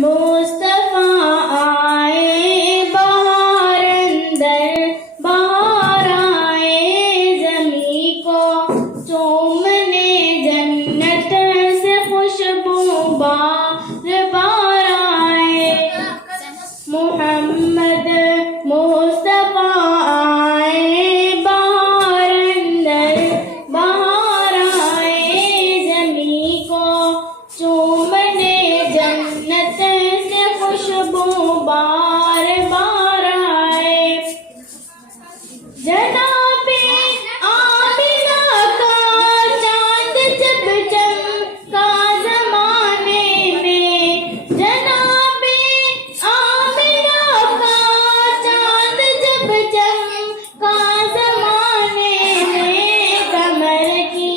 मुस्तफा आए बहार अंदर बहार आए ज़मी को चूमने जन्नत से खुशबू बार बार आए मोहम्मद मुस्तफा आए बहार अंदर बहार आए ज़मी को चूमने जन्नत से खुशबू बार बार आए जनाबे आमिना का चांद जब चमका ज़माने में जनाबे आमिना का चांद जब चमका ज़माने में कमर की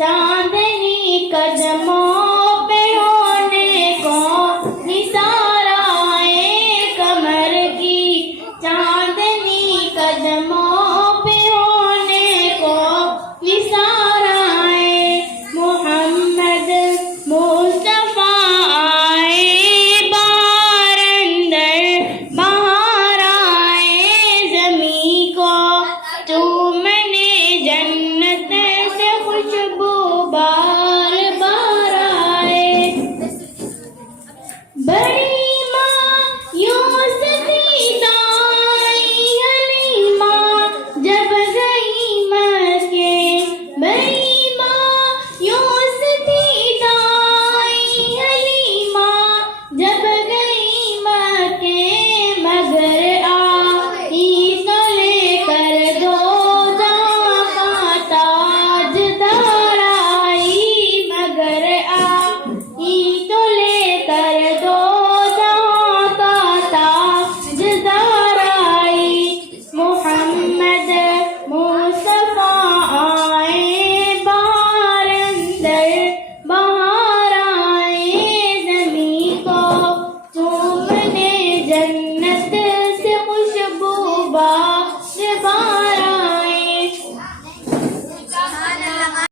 चांदनी कदमों पे होने को निसार आए कमर की चांदनी कदमों पे होने को निसार आए मोहम्मद मुस्तफा आए बहार अंदर बहार आए ज़मी को चूमने जन्नत से खुशबू बार बार आए बड़ी